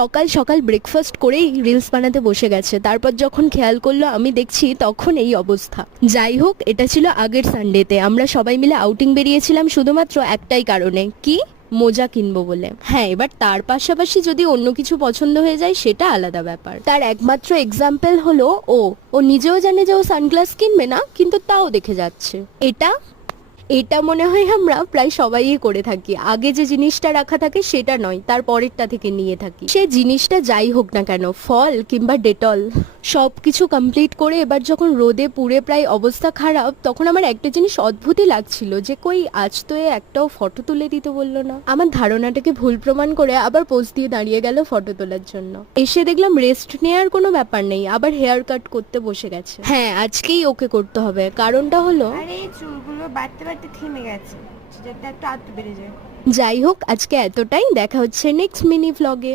সকাল সকাল ব্রেকফাস্ট করেই রিলস বানাতে বসে গেছে, তারপর যখন খেয়াল করলো আমি দেখছি তখন এই অবস্থা। যাই হোক, এটা ছিল আগের সানডেতে, আমরা সবাই মিলে আউটিং বেরিয়েছিলাম শুধুমাত্র একটাই কারণে, কি মোজা কিনবো বলে। হ্যাঁ, এবার তার পাশাপাশি যদি অন্য কিছু পছন্দ হয়ে যায় সেটা আলাদা ব্যাপার। তার একমাত্র এক্সাম্পল হলো ও নিজেও জানে যে ও সানগ্লাস কিনবে না, কিন্তু তাও দেখে যাচ্ছে। এটা এটা মনে হয় আমরা প্রায় সবাই করে থাকি, আগে যে জিনিসটা রাখা থাকে সেটা নয়, তার পরেরটা থেকে নিয়ে থাকি। সে জিনিসটা যাই হোক না কেন, ফল কিংবা ডেটল, সব কিছু কমপ্লিট করে এবার যখন রোদে পুড়ে প্রায় অবস্থা খারাপ, তখন আমার একটা জিনিস অদ্ভুতই লাগছিল যে কই আজ তো এ একটাও ফটো তুলে দিতে বললো না। আমার ধারণাটাকে ভুল প্রমাণ করে আবার পোজ দিয়ে দাঁড়িয়ে গেল ফটো তোলার জন্য। এসে দেখলাম রেস্ট নেওয়ার কোনো ব্যাপার নেই, আবার হেয়ার কাট করতে বসে গেছে। হ্যাঁ, আজকেই ওকে করতে হবে, কারণটা হলো আরে এই চুলগুলো বাড়তে বাড়তে থেমে গেছে, যাতে একটু আটটু বেড়ে যায়। যাই হোক, আজকে এতটাই, দেখা হচ্ছে নেক্সট মিনি ভ্লগে।